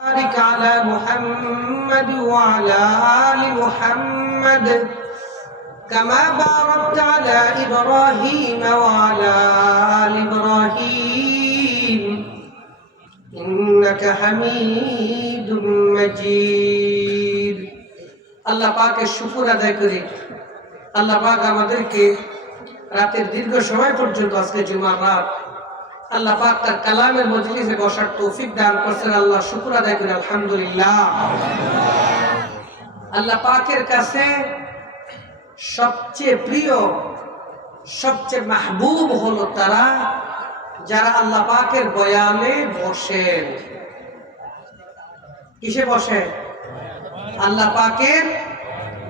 بارك على محمد وعلى آل محمد كما باركت على إبراهيم وعلى آل إبراهيم إنك حميد مجيد আল্লাহ পাকের শুকর আদায় করি। আল্লাহ পাক আমাদেরকে রাতের দীর্ঘ সময় পর্যন্ত আজকে জুমার রাত আল্লাহ পাক তার কালামের মজলিসে বসার তৌফিক দান করেছেন। আল্লাহ শুকর আদায় করি আলহামদুলিল্লাহ। আল্লাহ পাকের কাছে সবচেয়ে প্রিয়, সবচেয়ে মাহবুব হলো তারা যারা আল্লাহ পাকের বয়ানে বসেন। কিসে বসেন? আল্লাহ পাকের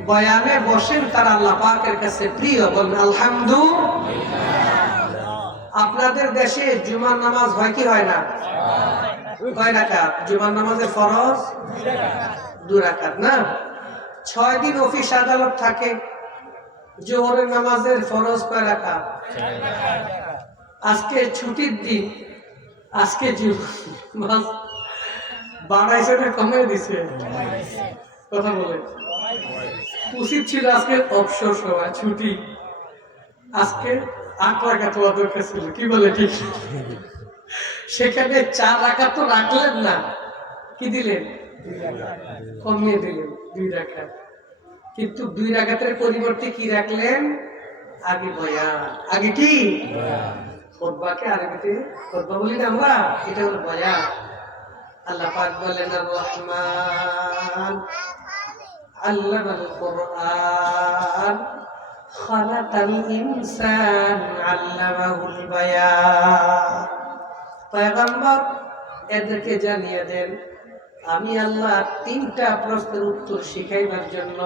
বয়ানে বসেন, তারা আল্লাহ পাকের কাছে প্রিয়। বলেন আলহামদুলিল্লাহ। আপনাদের দেশে জুমার নামাজ হয় কি হয় না? কয় রাকাত? জুমার নামাজের ফরজ 2 রাকাত না? 6 দিন অফিস আদালত থাকে। জোহরের নামাজের ফরজ কয় রাকাত? আজকে ছুটির দিন, আজকে জুমার বাড়াইছে না কমে দিছে? কথা বলে উচিত ছিল আজকে অবসর সময় ছুটি, আজকে 8 রাকাত হওয়া দরকার ছিল। কি বলে ঠিক? সেখানে 4 রাকাত তো রাখলেন না, কি দিলেন? কমিয়ে দিলেন 2 রাকাত। কিন্তু 2 রাকাতের পরিবর্তে কি রাখলেন? আগে বয়ান। আগে কি? খুতবাকে আরবিতে খুতবা বলি না আমরা, এটা হলো বয়ান। আল্লাহ পাক বলেন আর রহমান আল্লামাল কুরআন খালাকাল ইনসান আল্লামাহুল বায়ান। পয়গম্বর এদেরকে জানিয়ে দেন, আমি আল্লাহ 3টা প্রশ্নের উত্তর শিখাইবার জন্য,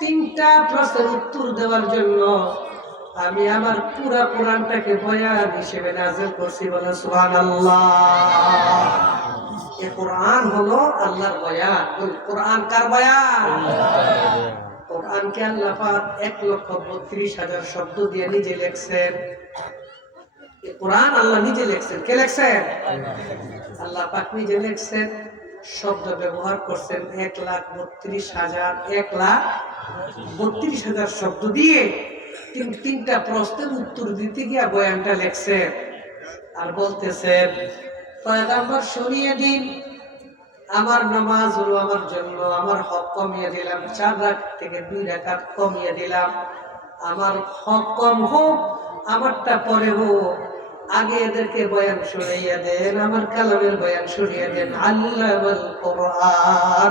3টা প্রশ্নের উত্তর দেওয়ার জন্য আমি আমার পুরা কোরআনটাকে বয়ান হিসেবে নাযিল করছি। বলে সুবহানাল্লাহ। এই কোরআন হলো আল্লাহর বয়ান। কোরআন কার বয়ান? কোরআনকে আল্লাহ পাক 1,32,000 শব্দ দিয়ে নিজে লিখছেন। এই কোরআন আল্লাহ নিজে লিখছেন। কে লিখছেন? আল্লাহ পাক নিজে লিখছেন। শব্দ ব্যবহার করছেন 1,32,000 শব্দ দিয়ে 3টা প্রশ্নের উত্তর দিতে গিয়ে বয়ানটা লিখছেন। আর বলতেছেন, পয়গম্বর শুনিয়ে দিন, আমার নামাজ হলো আমার জন্য, আমার হক কমিয়ে দিলাম, 4 রাকাত থেকে 2 রাকাত কমিয়ে দিলাম। আমার হক কম হোক, আমারটা পরে হোক, আগে এদেরকে বয়ান শুনিয়ে দেন, আমার কালামের বয়ান শুনিয়ে দেন। আল্লামাল কুরআন,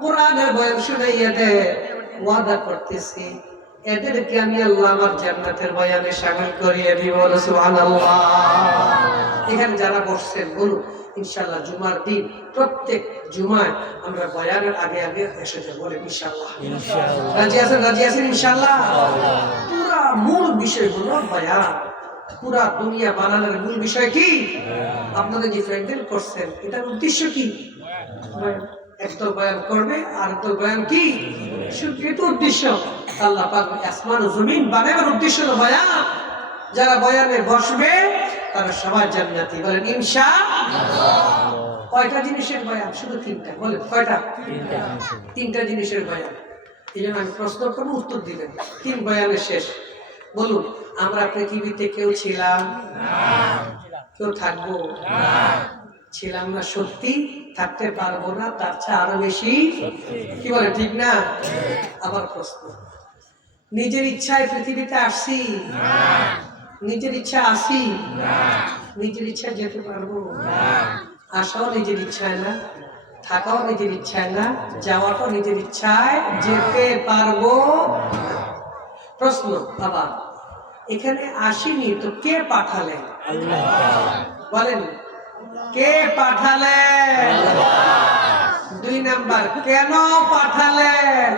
কোরআনের বয়ান শুনিয়ে দেন। ওয়াদা করতেছি এদেরকে আমি আল্লাহ আমার জান্নাতের বয়ানে শামিল করিয়ে দিব। সুবহানাল্লাহ। এখানে যারা বসছেন বলুন ইনশাআল্লাহ জুমার দিন প্রত্যেক জুমায় আমরা বয়ানের আগে আগে এসে যাব। বলেন ইনশাআল্লাহ। রাজি আছেন? রাজি আছেন ইনশাআল্লাহ। পুরা মূল বিষয় হলো বয়ান। পুরা দুনিয়া বানানোর মূল বিষয় কি? আপনাদের যে প্যান্ডেল করছেন এটার উদ্দেশ্য কি? একদল বয়ান করবে আর একদল বয়ান কি? শুধু এটা উদ্দেশ্য। আল্লাহ পাক আসমান ও জমিন বানানোর উদ্দেশ্য হলো বয়ান। যারা বয়ানে বসবে তারা সবাই জান্নাতি। বলেন ইনশাআল্লাহ। কয়টা জিনিসের বয়ান? শুধু 3টা। বলেন কয়টা? 3টা জিনিসের বয়ান। এই জন্য আমি প্রশ্ন করবো, উত্তর দিবেন। 3 বয়ানের শেষ। বলুন, আমরা পৃথিবীতে কেউ ছিলাম না, কেউ থাকবো না, ছিলাম না, সত্যি থাকতে পারবো না, তার চেয়ে আরো বেশি। কি বলে ঠিক না? আবার প্রশ্ন, নিজের ইচ্ছায় পৃথিবীতে আসছি না, নিজের ইচ্ছা আসি না, নিজের ইচ্ছা যেতে পারবো না, আসাও নিজের ইচ্ছায় না, থাকাও নিজের ইচ্ছায় না, যাওয়াটাও নিজের ইচ্ছায়, যেতে পারবো। প্রশ্ন আবার, এখানে আসিনি তো কে পাঠালেন? বলেন কে পাঠালেন? 2 নাম্বার, কেন পাঠালেন?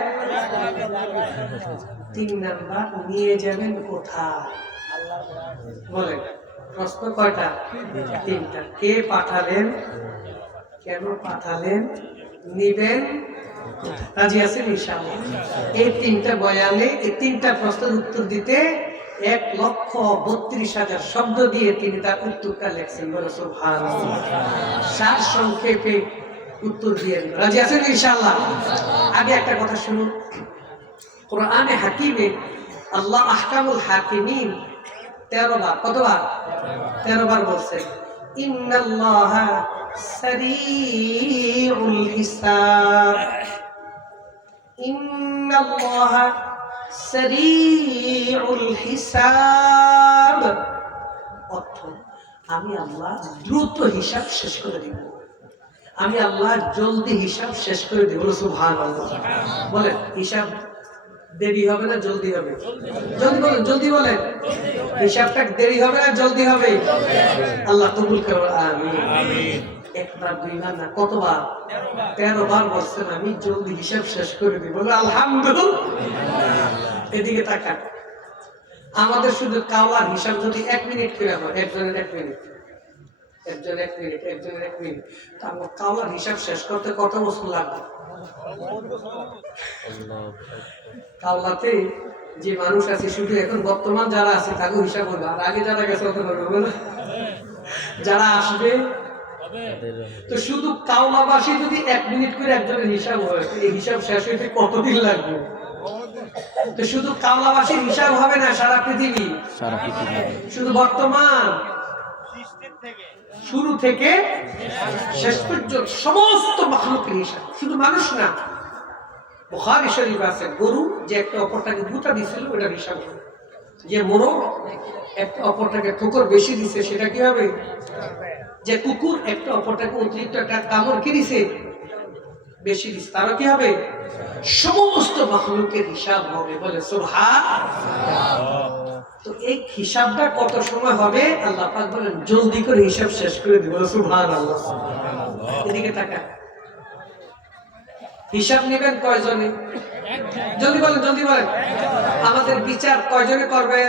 3 নাম্বার, নিয়ে যাবেন কোথায়? বলেন প্রশ্ন কয়টা? 3টা। কে পাঠালেন, কেন পাঠালেন, নিবেন। রাজি আছেন ইনশাআল্লাহ? এই 3টা বয়ানে, এই 3টা প্রশ্নের উত্তর দিতে 1,32,000 শব্দ দিয়ে তিনি তার উত্তরটা লেখছেন। বলে সুবহানাল্লাহ। সার সংক্ষেপে উত্তর দিয়ে রাজি আছেন ইনশাআল্লাহ? আগে একটা কথা শুনুন, কোরআনে হাকিমে আল্লাহ আহকামুল হাকিমিন 13 বার, কতবার? 13 বার বলছেন ইন্নাল্লাহা সারিউল হিসাব, ইন্নাল্লাহা সারিউল হিসাব। অর্থ, আমি আল্লাহ দ্রুত হিসাব শেষ করে দিব, আমি আল্লাহ জলদি হিসাব শেষ করে দিব। সুবহানাল্লাহ। বলেন হিসাব দেরি হবে না জলদি হবে? জলদি বলেন, জলদি বলেন। হিসাবটা দেরি হবে না জলদি হবে? আল্লাহ কবুল করুন, আমিন। একবার দুইবার না, কতবার? 13 বার বলছেন আমি জলদি হিসাব শেষ করে দিব। আলহামদুলিল্লাহ। এদিকে তাকান, আমাদের শুধু কাওয়ার হিসাব যদি 1 মিনিট করে হয়, একজনের 1 মিনিট, একজনের 1 মিনিট, একজনের 1 মিনিট, তাহলে কাওয়ার হিসাব শেষ করতে কত বছর লাগবে? কাওলাতে যে মানুষ আছে শুধু এখন বর্তমান যারা আছে তাকে হিসাব করবে, আর আগে যারা গেছে হতে পারবে না, যারা আসবে। তো শুধু কাওলাবাসী যদি 1 মিনিট করে একজনের হিসাব হয়, এই হিসাব শেষ হইতে কতদিন লাগবে? তো শুধু কাওলাবাসীর হিসাব হবে না, সারা পৃথিবী, শুধু বর্তমান শুরু থেকে শেষ পর্যন্ত সমস্ত মাখলুকের হিসাব, শুধু মানুষ না। বুখারী শরীফ আছে, গরু যে একটা অপরটাকে গুতা দিছিল ওটার হিসাব হবে, যে মোরগ একটা অপরটাকে ঠোকর বেশি দিছে সেটা কি হবে, যে কুকুর একটা অপরটাকে অতিরিক্ত একটা কামড় কি দিছে বেশি দিছে তারও কি হবে? সমস্ত মাখলুকের হিসাব হবে। বলে সুবহানাল্লাহ। তো এই হিসাবটা কত সময় হবে? আল্লাহ পাক বলেন জলদি করে হিসাব শেষ করে দিব। সুবহানাল্লাহ। এদিকে তাকান, হিসাব নেবেন কয়জনে? জলদি বলেন, জলদি বলেন। আমাদের বিচার কয়জনে করবে?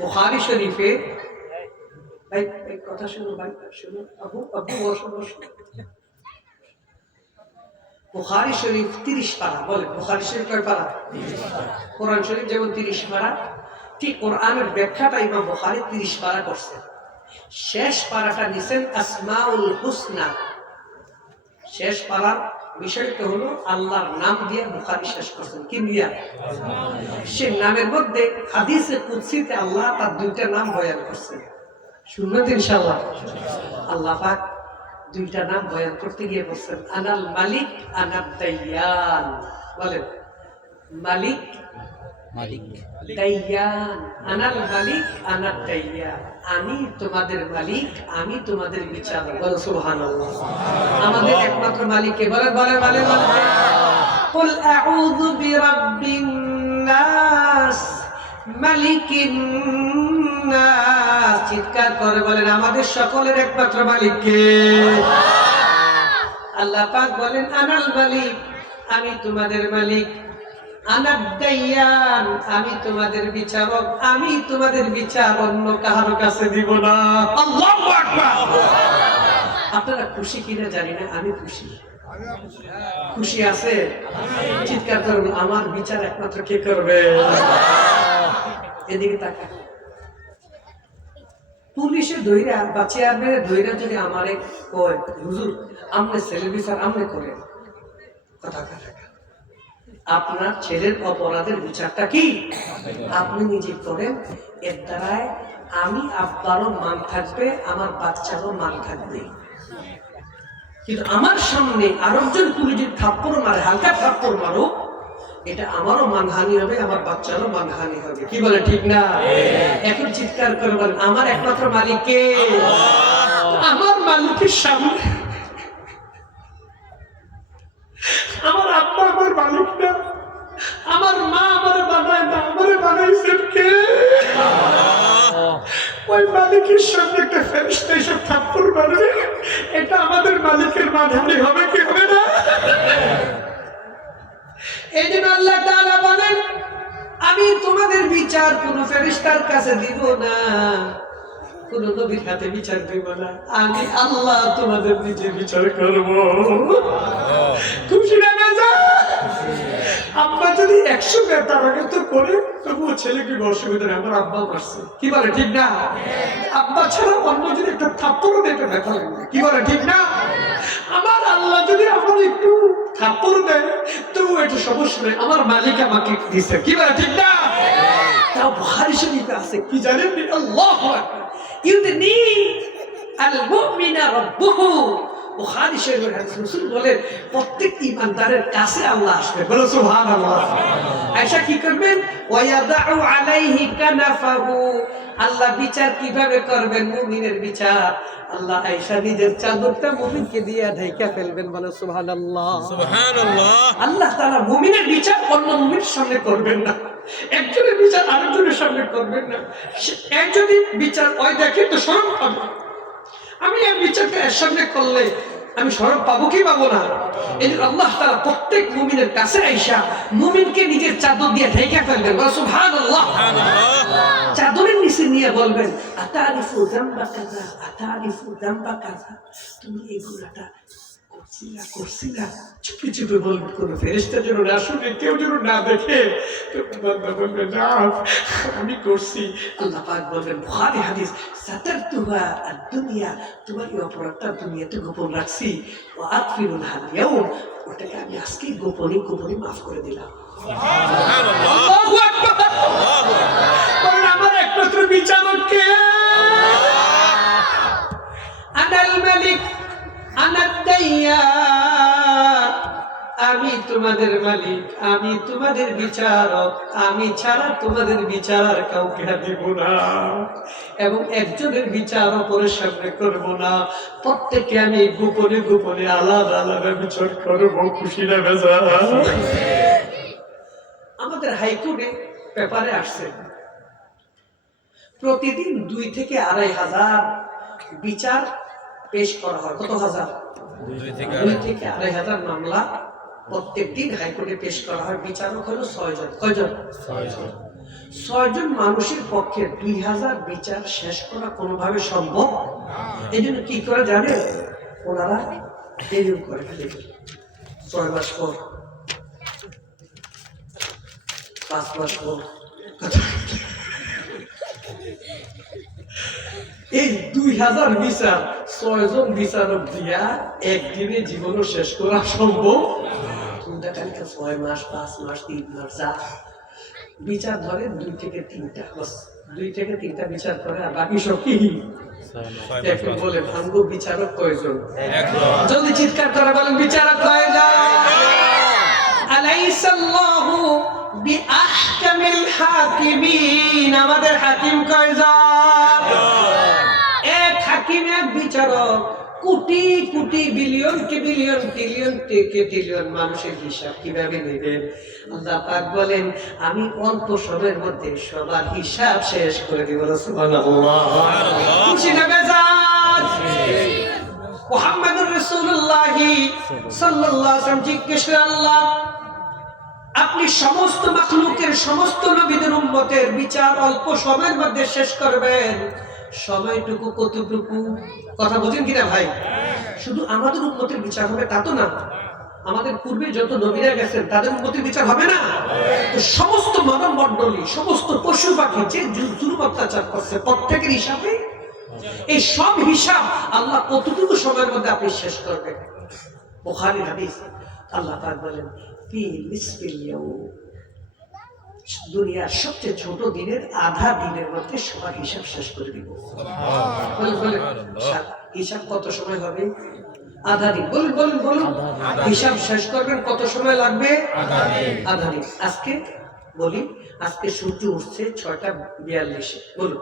বুখারী শরীফে, ভাই কথা শুনুন, ভাই শুনুন, আবু বসো বসো। বুখারী শরীফ 30 পারা। বলে বুখারী শরীফ কয় পারা? 30 পারা। কোরআন শরীফ যেমন 30 পারা, ঠিক কোরআনের ব্যাখ্যাটা ইমাম বুখারী 30 পারা করছেন। শেষ পারাটা নিছেন আসমাউল হুসনা। শেষ পারার বিষয়টা হলো আল্লাহর নাম দিয়ে বুখারী শেষ করছেন। কি দিয়া? সে নামের মধ্যে হাদিসে কুদসিতে আল্লাহ তার 2টা নাম বয়ান করছেন। শুনবেন ইনশাআল্লাহ। আল্লাহ পাক 2টা নাম বয়ান করতে গিয়ে বলছেন আনাল মালিক আনাদ দাইয়ান। বলেন মালিক, মালিক, দাইয়ান। আনাল মালিক আনাদ দাইয়ান, আমি তোমাদের মালিক, আমি তোমাদের বিচারক। বলো সুবহানাল্লাহ। আমাদের একমাত্র মালিক কে? বলেন বলেন বলেন বলেন। কুল আউযু বিরাব্বিন নাস মালিকিন নাস। চিৎকার করে বলেন আমাদের সকলের একমাত্র মালিক কে? আল্লাহ পাক বলেন আনাল মালিক, আমি তোমাদের মালিক, আনাদ দাইয়ান, আমি তোমাদের বিচারক, আমি তোমাদের বিচার অন্য কারো কাছে দিব না। আল্লাহু আকবার। আপনারা খুশি কিনা জানি না, আমি খুশি। খুশি আছে? চিৎকার করুন আমার বিচার একমাত্র কে করবে? এদিকে তাকান, পুলিশে ধইরা বা চেয়ারম্যানে ধইরা যদি আমারে কয় হুজুর আপনি ছেলের বিচার আপনি করেন, কথা কথা আপনার ছেলের অপরাধের বিচারটা কি আপনি নিজে করেন, এর দ্বারায় আমি আপনারও মান থাকবে, আমার বাচ্চারও মান থাকবে। কিন্তু আমার সামনে আরেকজন পুলিশের থাপ্পড় মারে, হালকা থাপ্পড় মারো, এটা আমারও মানহানি হবে, আমার বাচ্চারও মানহানি হবে। কি বলে ঠিক না? এখন চিৎকার করে বলেন আমার একমাত্র মালিক কে? আমার মালিকের সামনে আমার আব্বা আমার মালিক না, আমার মা আমার বানায় না, আমার বানাইছেন কে? ওই মালিকের সামনে একটা ফেরেশতা এসে থাপ্পড় মারবে, এটা আমাদের মালিকের মানহানি হবে কি হবে না? এই জন্য আল্লাহ তাআলা বলেন আমি তোমাদের বিচার কোন ফেরেশতার কাছে দিব না, কোন নবীর হাতে বিচার দিব না, আমি আল্লাহ তোমাদের নিজে বিচার করব। খুশি না? আব্বা যদি 100 বার তারাকে করে তবুও ছেলেকে অসুবিধা নেই, আমার আব্বা মারছে, কি বলে ঠিক না? আব্বা ছাড়া অন্য যদি একটা থাপ্পড় দেয় এটা ব্যথা লাগবে, কি বলে ঠিক না? আমার আল্লাহ যদি আমার একটু থাপ্পড় দেয় তবু এটা সমস্যা নেই, আমার মালিক আমাকে দিছে, কি বলে ঠিক না? তাও বুখারী শরীফে আছে, কি জানেন? আল্লাহু আকবার, ইউদনি আল মুমিনা রাব্বুহু। বুখারী শরীফের হাদিস, রাসূল বলেন প্রত্যেক ঈমানদারের কাছে আল্লাহ আসবে, বলো সুবহানাল্লাহ। আয়েশা কি করবেন? ওয়ায়াদাউ আলাইহি কানাফাহু। আল্লাহ বিচার কিভাবে করবেন? মুমিনের বিচার আল্লাহ আয়েশা নিজের চাদরটা মুমিনকে দিয়ে ঢেকে ফেলবেন, বলো সুবহানাল্লাহ। সুবহানাল্লাহ। আল্লাহ তাআলা মুমিনের বিচার অন্য মুমিনের সামনে করবেন না, একজনের বিচার আরেকজনের সামনে করবেন না। একজনের বিচার ওই দেখে তো শরম পাবে, আমি এই বিচারটা এর সামনে করলে আমি শরম পাবো কি পাবো না? এই জন্য আল্লাহ তাআলা প্রত্যেক মুমিনের কাছে আইসা মুমিনকে নিজের চাদর দিয়ে ঢেকে ফেলবেন, বলো সুবহানাল্লাহ। চাদরের নিচে নিয়ে বলবেন আতারিফু যামবা কাযা, আতারিফু যামবা কাযা, তুমি এই গুনাহটা করছিলা, চুপি চুপি বলবে, কোনো ফেরেশতা যেন না শুনে, কেউ যেন না দেখে, বান্দা বলবে না আমি করছি। আল্লাহ পাক বলেন বুখারী হাদিস, সাতারতুহা আদ-দুনিয়া, তোমার এই অপরাধটা দুনিয়াতে গোপন রাখছি, ওয়া আগফিরুল ইয়াউম, ওটাকে আমি আজকে গোপনে গোপনে মাফ করে দিলাম। সুবহানাল্লাহ, আল্লাহু আকবার। কারণ আমার একমাত্র বিচারক কে? আনাল মালিক আনাদ দাইয়ান, আমি তোমাদের মালিক, আমি তোমাদের বিচারক, আমি ছাড়া তোমাদের বিচার আর কাউকে দেব না, এবং একজনের বিচার অপরের সামনে করব না, প্রত্যেককে আমি গোপনে গোপনে আলাদা আলাদা বিচার করব, খুশি না বেজার? আমাদের হাইকোর্টে পেপারে আসছে প্রতিদিন 2 থেকে 2.5 হাজার বিচার পেশ করা হয়। কত হাজার? 2 থেকে 2.5 হাজার মামলা প্রত্যেক দিন হাইকোর্টে পেশ করা হয়। বিচারক হলো 6 জন। কয়জন? 6 জন। 6 জন মানুষের পক্ষে 2000 বিচার শেষ করা কোনোভাবে সম্ভব না। এই জন্য কি করে জানেন? ওনারা দেরি করে ফেলে, 6 মাস পর, 5 মাস পর। এই 2000 বিচার 6 জন বিচারক দিয়া একদিনে জীবনও শেষ করা সম্ভব? 6 মাস, 5 মাস, 3 মাস যা বিচার ধরে 2 থেকে 3টা, বাস 2 থেকে 3টা বিচার করে, আর বাকি সব কি? এখন বলেন আমগো বিচারক কয়জন? জলদি চিৎকার করে বলেন বিচারক কয়জন? আলাইসাল্লাহু বিআহকামিল হাকিমিন, আমাদের হাকিম কয়জন? এক হাকিম, এক বিচারক, কোটি কোটি বিলিয়ন কে বিলিয়ন, ট্রিলিয়ন থেকে ট্রিলিয়ন মানুষের হিসাব কিভাবে নেবেন? আল্লাহ পাক বলেন আমি অল্প সময়ের মধ্যে সবার হিসাব শেষ করে দিব। সুবহানাল্লাহ, খুশি না বেজার? মুহাম্মদুর রাসূলুল্লাহ সাল্লাল্লাহু আলাইহি ওয়াসাল্লাম জিজ্ঞেস করেন আল্লাহ আপনি সমস্ত মাখলুকের, সমস্ত নবীদের উম্মতের বিচার অল্প সময়ের মধ্যে শেষ করবেন, সময়টুকু কতটুকু? কথা বুঝেন কিনা ভাই? শুধু আমাদের উম্মতের বিচার হবে তা তো না, আমাদের পূর্বে যত নবীরা গেছেন তাদের উম্মতের বিচার হবে না? তো সমস্ত মানব মণ্ডলী, সমস্ত পশু পাখি যে জুলুম অত্যাচার করছে প্রত্যেকের হিসাবে, এই সব হিসাব আল্লাহ কতটুকু সময়ের মধ্যে আপনি শেষ করবেন? বুখারী হাদিস, আল্লাহ পাক বলেন ফি নিসফিল ইয়াউম, দুনিয়ার সবচেয়ে ছোট দিনের আধা দিনের মধ্যে সবার হিসাব শেষ করে দিব। হিসাব কত সময় হবে? আধা দিন। বলুন বলুন বলুন, হিসাব শেষ করবেন কত সময় লাগবে? আধা দিন। আজকে বলি, আজকে সূর্য উঠছে 6:42। বলুন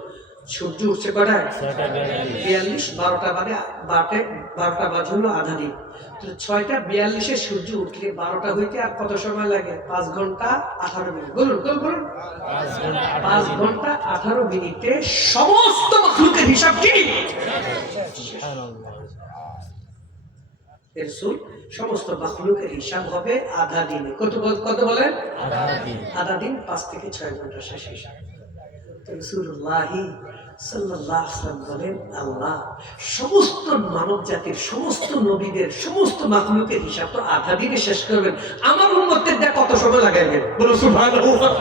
সূর্য উঠছে কটায়? 6:42। 12টা বাজে, 12টা বাজে হলো আধা দিন। 6:42 সূর্য উঠলে 12টা হইতে আর কত সময় লাগে? 5 ঘন্টা 18 মিনিট। বলুন বলুন বলুন, 5 ঘন্টা 18 মিনিটে সমস্ত মাখলুকের হিসাব কি? সমস্ত মাখলুকের হিসাব হবে আধা দিনে। কত বলেন? আধা দিন। 5 থেকে 6 ঘন্টা শেষ হিসাব। রাসূলুল্লাহ সাল্লাল্লাহু আলাইহি ওয়াসাল্লাম বলেন, আল্লাহ সমস্ত মানব জাতির, সমস্ত নবীদের, সমস্ত মাখলুকের হিসাব তো আধা দিনে শেষ করবেন, আমার উম্মতের দেখ কত সময় লাগাইবেন? বলো সুবহানাল্লাহ।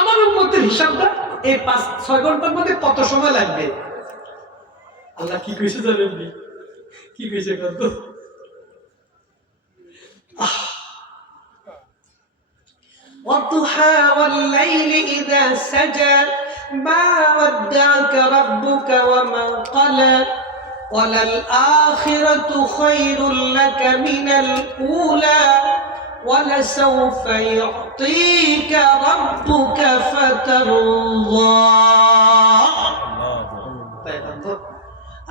আমার উম্মতের হিসাবটা এই 5-6 ঘন্টার মধ্যে কত সময় লাগবে? আল্লাহ কি কইছে জানেন? কি কইছে কত? والضحى والليل إذا سجى ما ودعك ربك وما قلى وللآخرة خير لك من الأولى ولسوف يعطيك ربك فترضى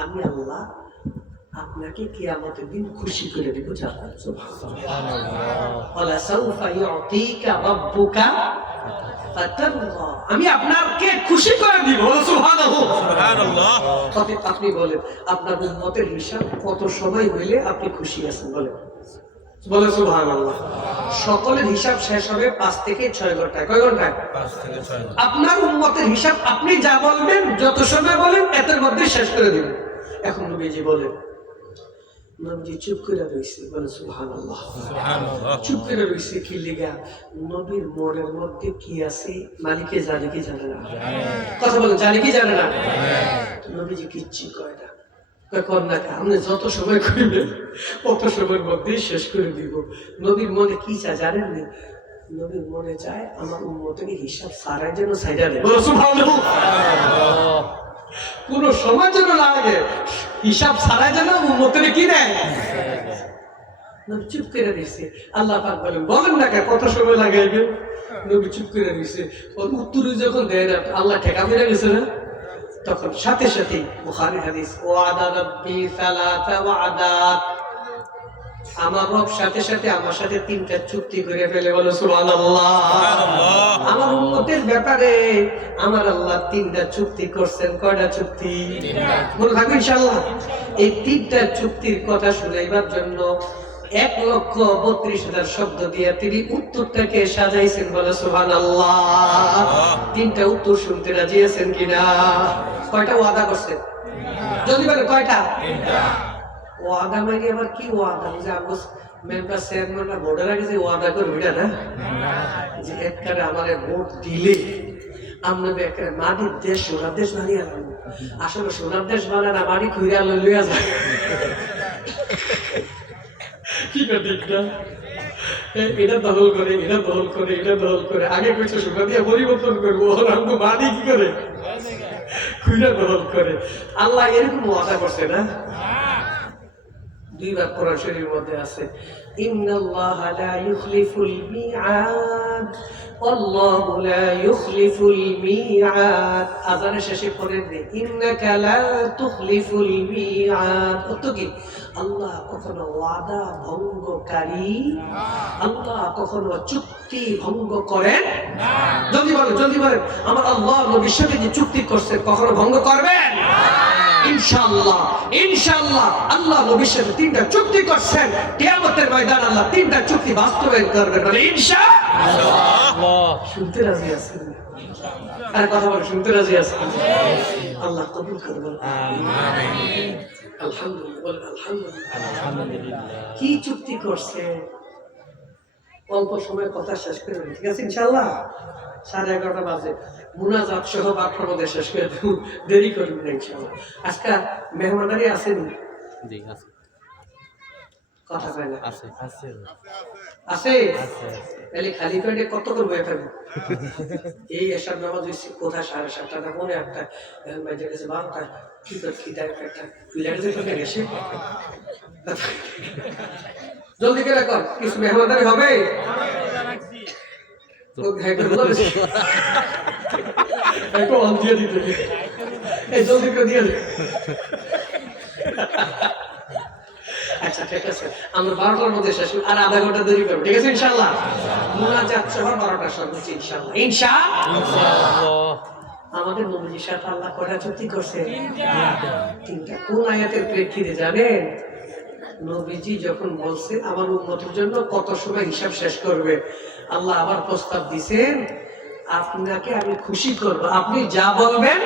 আমি আল্লাহ আপনাকে কিয়ামতের দিন খুশি করে দেব। আমি আপনাকে খুশি করে দিব। আপনি বলেন আপনার উম্মতের হিসাব কত সময় হইলে আপনি খুশি আছেন? বলে সুবহানাল্লাহ। সকলের হিসাব শেষ হবে 5 থেকে 6 ঘন্টায়। কয় ঘন্টায়? 5 থেকে 6 ঘন্টা। আপনার উম্মতের হিসাব আপনি যা বলবেন, যত সময় বলেন, এতের মধ্যে শেষ করে দিবেন। এখন নবীজি বলেন, নবীজি চুপ করে রয়েছে। বলে সুবহানাল্লাহ। চুপ করে রয়েছে কি লিগা? নবীর মনের মধ্যে কি আছে মালিকে জানে কি জানে না? কথা বলেন, জানে কি জানে না? নবীজি কিচ্ছু কয় না। আপনি যত সময় কইবেন তত সময়ের মধ্যে শেষ করে দিব। নবীর মনে কি চায় জানেন? নবীর মনে চায় আমার উম্মতের হিসাব সারাই যেন সাইডা দেয়। কোন সময় যেন না লাগে, হিসাব ছাড়াই যেন উম্মতের কি দেয়। নবী চুপ করে দিয়েছে। আল্লাহ পাক বলেন, বলেন না কত সময় লাগাইবে? নবী চুপ করে দিয়েছে। ওর উত্তরে যখন দেয় না, আল্লাহ ঠেকা ফিরে গেছে না, তখন সাথে সাথে বুখারী হাদিস, ওয়াদা রাব্বি সালাতা ওয়াদাত, আমার রব সাথে সাথে আমার সাথে 3টা চুক্তি করে ফেলে। বলো সুবহানাল্লাহ। আমার উম্মতের ব্যাপারে আমার আল্লাহ 3টা চুক্তি করছেন। কয়টা চুক্তি? মনে থাকবে ইনশাআল্লাহ। এই 3টা চুক্তির কথা শুনাইবার জন্য 1,32,000 শব্দ দিয়ে তিনি উত্তরটাকে সাজাইছেন। বলে সুবহানাল্লাহ। 3টা উত্তর শুনতে রাজি আছেন কিনা? কয়টা ওয়াদা করছেন? যদি বলে কয়টা? 3টা। ওয়াদা মানে আবার কি ওয়াদা? যে আমরা মেম্বার চেয়ারম্যানরা ভোটের আগে যে ওয়াদা করবে এটা না, যে একবারে আমারে ভোট দিলে আমরা একটা মাটির দেশ, সোনার দেশ বানিয়ে আনবো। আসলে সোনার দেশ বানায় না, মাটি খুঁড়ে লইয়া যায়। কি ঠিক না? এটা দখল করে, এটা দখল করে, এটা দখল করে। আগে কইছে সোনা দিয়ে পরিবর্তন করবো, আমাকে মাটি কি করে খুঁড়ে দখল করে। আল্লাহ এরকম ওয়াদা করছে না? 2বার কোরআন শরীফের মধ্যে আছে, ইন্নাল্লাহা লা ইউখলিফুল মিআদ, আল্লাহু লা ইউখলিফুল মিআদ। আযানের শেষে পড়েন যে ইন্নাকা লা তুখলিফুল মিআদ। অর্থ কি? আল্লাহ কখনো ওয়াদা ভঙ্গকারী, আল্লাহ কখনো চুক্তি ভঙ্গ করেন না। জলদি বলেন, আমার আল্লাহ নবীর সাথে যে চুক্তি করছেন কখনো ভঙ্গ করবেন না। ইনশাআল্লাহ, ইনশাআল্লাহ। আল্লাহ নবীর সাথে 3টা চুক্তি করছেন। কিয়ামতের ময়দানে আল্লাহ 3টা চুক্তি বাস্তবায়ন করবেন। বলে ইনশাআল্লাহ। শুনতে রাজি আছেন? আর কথা বলে শুনতে রাজি আছেন? আল্লাহ কবুল করবেন। আমিন। আলহামদুলিল্লাহ, আলহামদুলিল্লাহ। কি চুক্তি করছে? অল্প সময় কথা শেষ করে, ঠিক আছে ইনশাআল্লাহ? 11:30 বাজে মুনাজাত সহ বাক্যর মধ্যে শেষ করে দেব, দেরি করবেন না ইনশাআল্লাহ। আজকে মেহমানদারি আছেন? জি আছে। কথা কয় না? আছে আছে আছে আছে। তাহলে খালি পেটে কত করবো এখন? এই এসব নামাজ হইছে কোথায় 7:30 না 8:30, বাইরে গেছে 12টা। কি করে খিদায় পেটটা ফুলে গেছে? জলদি করে কর, কিছু মেহমানদারি হবে। আচ্ছা ঠিক আছে, আমরা 12টার মধ্যে শেষ করি, আর আধা ঘন্টা দেরি করবো, ঠিক আছে ইনশাআল্লাহ? মুনাজাত সহ 12টার সর্বোচ্চ ইনশাআল্লাহ। ইনশাআল্লাহ। আমাদের নবীজির সাথে আল্লাহ কয়টা চুক্তি করছে? 3টা। কোন আয়াতের প্রেক্ষিতে জানেন? নবীজি যখন বলছেন আমার উম্মতের জন্য কত সময় হিসাব শেষ করবে, আল্লাহ আবার প্রস্তাব দিয়েছেন আপনাকে আমি খুশি করব, আপনি যা বলবেন